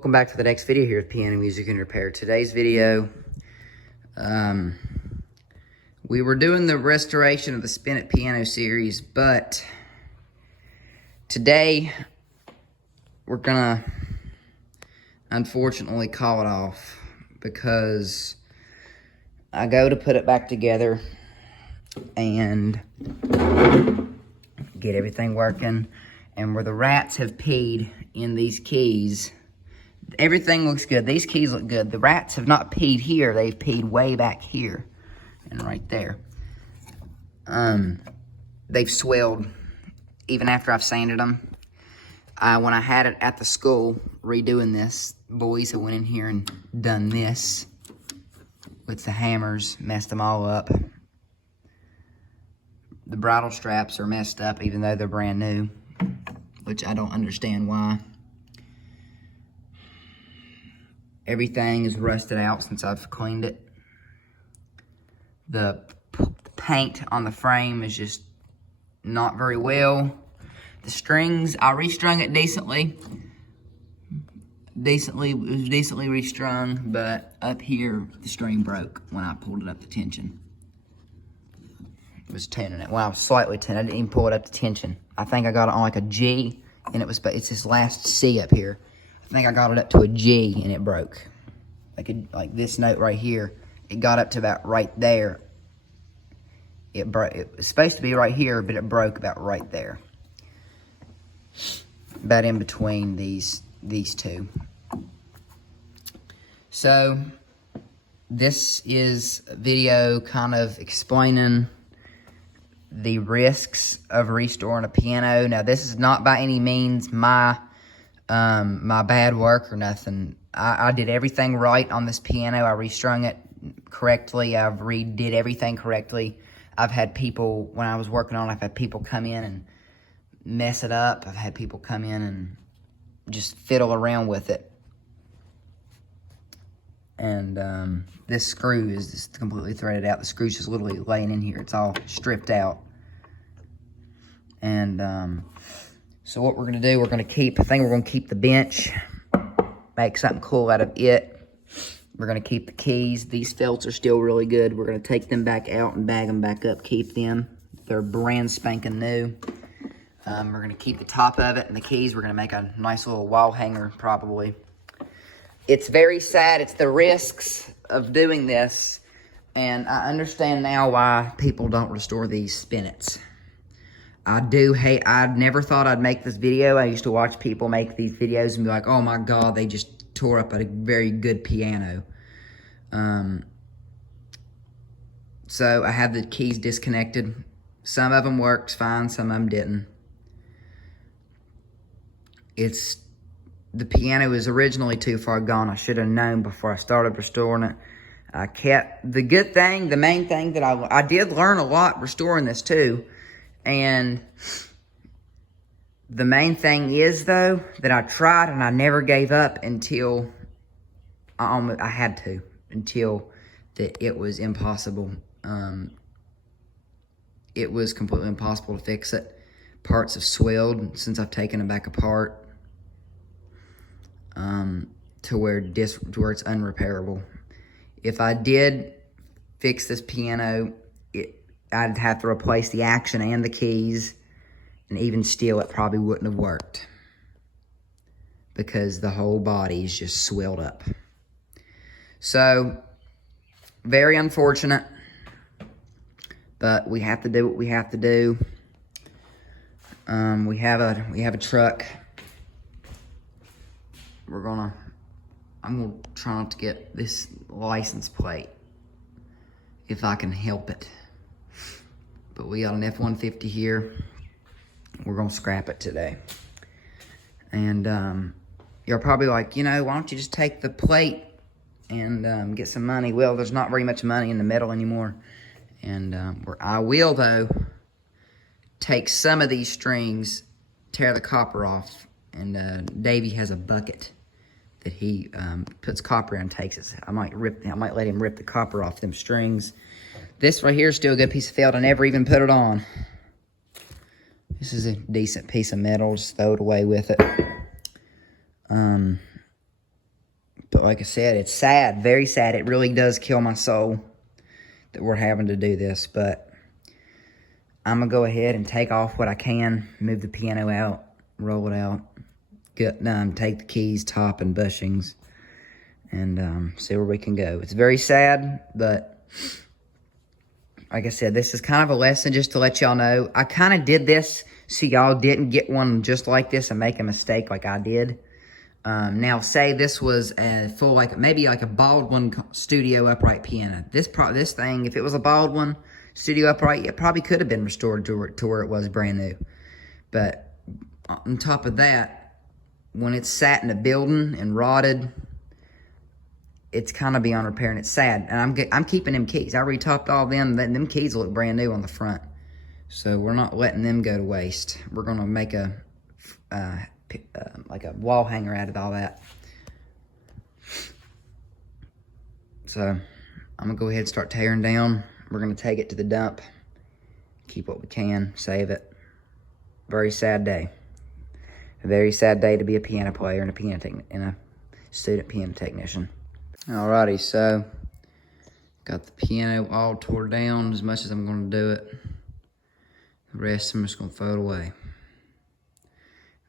Welcome back to the next video here at Piano Music and Repair. Today's video, we were doing the restoration of the Spinnet piano series, but today we're gonna unfortunately call it off because I go to put it back together and get everything working, and where the rats have peed in these keys, everything looks good. These keys look good. The rats have not peed here. They've peed way back here and right there. They've swelled even after I've sanded them. When I had it at the school redoing this, boys have went in here and done this with the hammers, messed them all up. The bridle straps are messed up even though they're brand new, which I don't understand why. Everything is rusted out since I've cleaned it. The paint on the frame is just not very well. The strings, I restrung it decently. It was decently restrung, but up here, the string broke when I pulled it up to tension. It was tuning it. Well, I was slightly tuning. I didn't even pull it up to tension. I think I got it on like a G, and it's this last C up here. I think I got it up to a G and it broke. Like this note right here, it got up to about right there. It broke. It was supposed to be right here, but it broke about right there. About in between these two. So this is a video kind of explaining the risks of restoring a piano. Now, this is not by any means my bad work or nothing. I did everything right on this piano. I restrung it correctly. I've redid everything correctly. I've had people, when I was working on it, I've had people come in and mess it up. I've had people come in and just fiddle around with it. And this screw is just completely threaded out. The screw's just literally laying in here. It's all stripped out. And so what we're going to do, I think we're going to keep the bench, make something cool out of it. We're going to keep the keys. These felts are still really good. We're going to take them back out and bag them back up, keep them. They're brand spanking new. We're going to keep the top of it, and the keys, we're going to make a nice little wall hanger, probably. It's very sad. It's the risks of doing this, and I understand now why people don't restore these spinets. I never thought I'd make this video. I used to watch people make these videos and be like, oh my God, they just tore up a very good piano. So I have the keys disconnected. Some of them worked fine, some of them didn't. The piano was originally too far gone. I should have known before I started restoring it. I kept, the main thing that I did learn a lot restoring this too. And the main thing is, though, that I tried and I never gave up until I had to, until that it was impossible. It was completely impossible to fix it. Parts have swelled since I've taken them back apart, to where it's unrepairable. If I did fix this piano, I'd have to replace the action and the keys, and even still, it probably wouldn't have worked because the whole body is just swelled up. So, very unfortunate, but we have to do what we have to do. We have a truck. I'm gonna try not to get this license plate if I can help it. But we got an F-150 here. We're gonna scrap it today. And you're probably like, why don't you just take the plate and get some money? Well, there's not very much money in the metal anymore. And I will, though, take some of these strings, tear the copper off, and Davey has a bucket that he puts copper in and takes it. I might let him rip the copper off them strings. This right here is still a good piece of felt. I never even put it on. This is a decent piece of metal. Just throw it away with it. But like I said, it's sad, very sad. It really does kill my soul that we're having to do this. But I'm going to go ahead and take off what I can, move the piano out, roll it out, get done, take the keys, top, and bushings, and see where we can go. It's very sad, but like I said, this is kind of a lesson just to let y'all know. I kind of did this so y'all didn't get one just like this and make a mistake like I did. Now, say this was a full, maybe like a Baldwin studio upright piano. This thing, if it was a Baldwin studio upright, it probably could have been restored to where it was brand new. But on top of that, when it's sat in a building and rotted, it's kind of beyond repair, and it's sad. And I'm keeping them keys. I retopped all of them. Them keys look brand new on the front, so we're not letting them go to waste. We're gonna make like a wall hanger out of all that. So I'm gonna go ahead and start tearing down. We're gonna take it to the dump, keep what we can, save it. Very sad day. A very sad day to be a piano player and a student piano technician. Alrighty, so got the piano all tore down as much as I'm gonna do it. The rest I'm just gonna throw it away.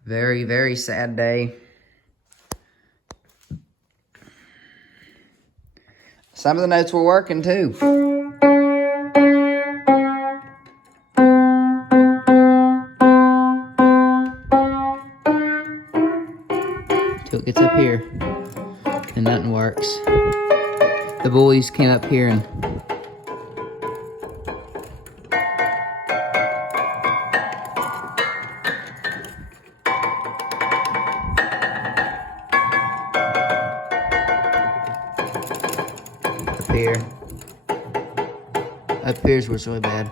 Very, very sad day. Some of the notes were working too. Till it gets up here and nothing works. The boys came up here and up here's where it's really bad.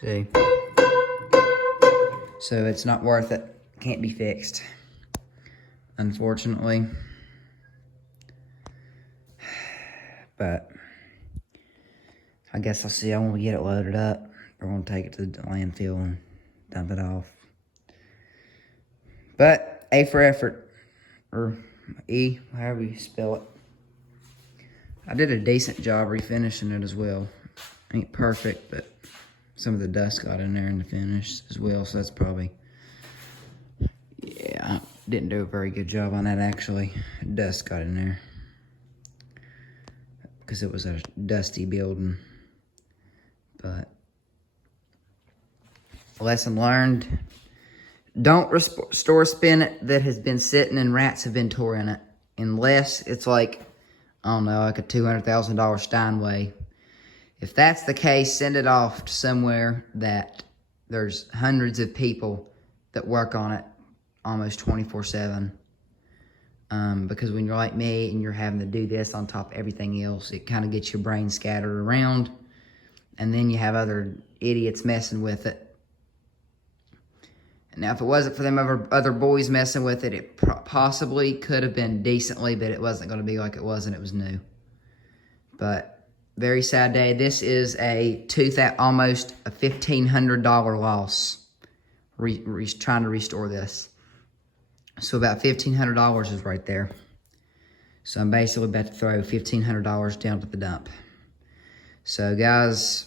See? So it's not worth it. Can't be fixed, unfortunately. But I guess I'll see. I want to get it loaded up. We're going to take it to the landfill and dump it off. But A for effort, or E, however you spell it. I did a decent job refinishing it as well. Ain't perfect, but some of the dust got in there in the finish as well, so that's probably, yeah, I didn't do a very good job on that actually. Dust got in there because it was a dusty building. But lesson learned. Don't restore a spinet that has been sitting and rats have been tore in it. Unless it's like, I don't know, like a $200,000 Steinway. If that's the case, send it off to somewhere that there's hundreds of people that work on it almost 24/7. Because when you're like me and you're having to do this on top of everything else, it kind of gets your brain scattered around. And then you have other idiots messing with it. Now, if it wasn't for them other boys messing with it, it possibly could have been decently, but it wasn't going to be like it was, and it was new. But very sad day. This is almost a $1,500 loss. Trying to restore this. So about $1,500 is right there. So I'm basically about to throw $1,500 down to the dump. So guys,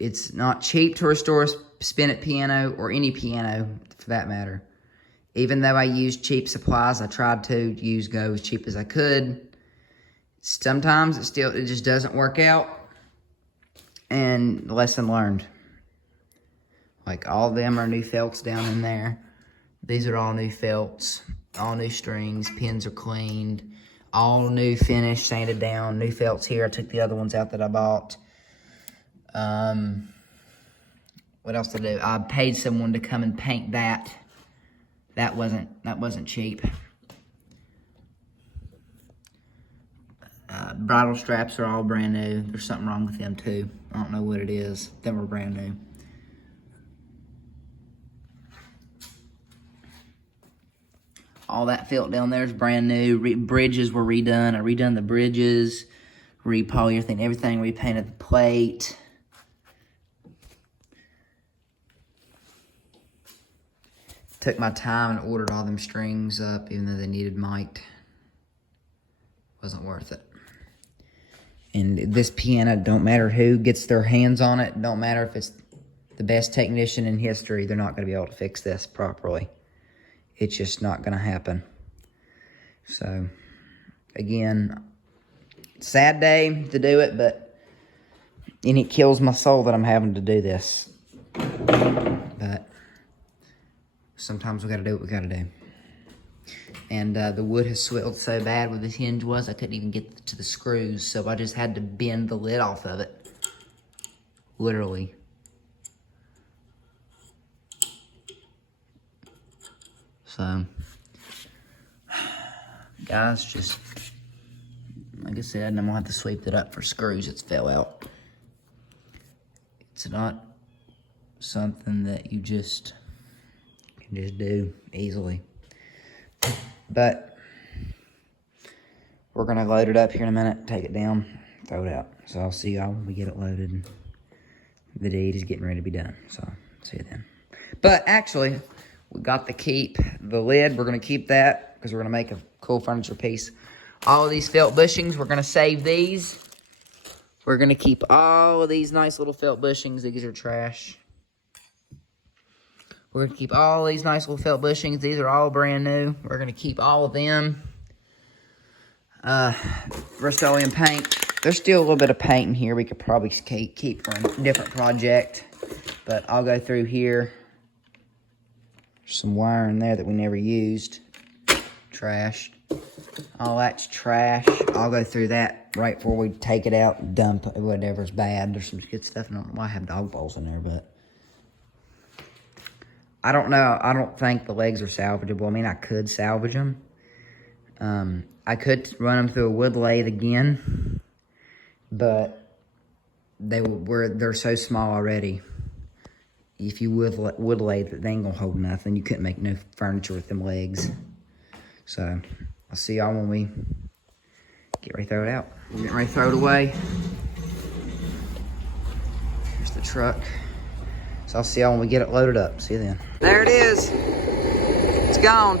it's not cheap to restore a spinet piano, or any piano for that matter. Even though I used cheap supplies, I tried to go as cheap as I could. Sometimes it just doesn't work out. And lesson learned. Like all of them are new felts down in there. These are all new felts, all new strings, pins are cleaned, all new finish, sanded down, new felts here. I took the other ones out that I bought. What else to do? I paid someone to come and paint that. That wasn't cheap. Bridle straps are all brand new. There's something wrong with them too. I don't know what it is. Them were brand new. All that felt down there is brand new. Bridges were redone. I redone the bridges, repolyurethane everything, repainted the plate. Took my time and ordered all them strings up, even though they needed mic'd. Wasn't worth it. And this piano, don't matter who gets their hands on it, don't matter if it's the best technician in history, they're not going to be able to fix this properly. It's just not going to happen. So, again, sad day to do it, and it kills my soul that I'm having to do this. But sometimes we got to do what we got to do. And the wood has swelled so bad where this hinge was, I couldn't even get to the screws, so I just had to bend the lid off of it. Literally. So, guys, just, like I said, I'm going to have to sweep it up for screws that fell out. It's not something that you just can just do easily. But we're going to load it up here in a minute, take it down, throw it out. So I'll see y'all when we get it loaded. The deed is getting ready to be done. So see you then. But actually, we got to keep the lid. We're going to keep that because we're going to make a cool furniture piece. All of these felt bushings, we're going to save these. We're going to keep all of these nice little felt bushings. These are trash. We're going to keep all these nice little felt bushings. These are all brand new. We're going to keep all of them. Rust-Oleum paint. There's still a little bit of paint in here we could probably keep for a different project. But I'll go through here. There's some wire in there that we never used. Trashed. All that's trash. I'll go through that right before we take it out and dump whatever's bad. There's some good stuff. I don't know why I have dog balls in there, but I don't know. I don't think the legs are salvageable. I mean, I could salvage them. I could run them through a wood lathe again, but they're so small already. If you wood lathe, they ain't gonna hold nothing. You couldn't make no furniture with them legs. So I'll see y'all when we get ready to throw it out. We're getting ready to throw it away. Here's the truck. So I'll see y'all when we get it loaded up. See you then. There it is. It's gone.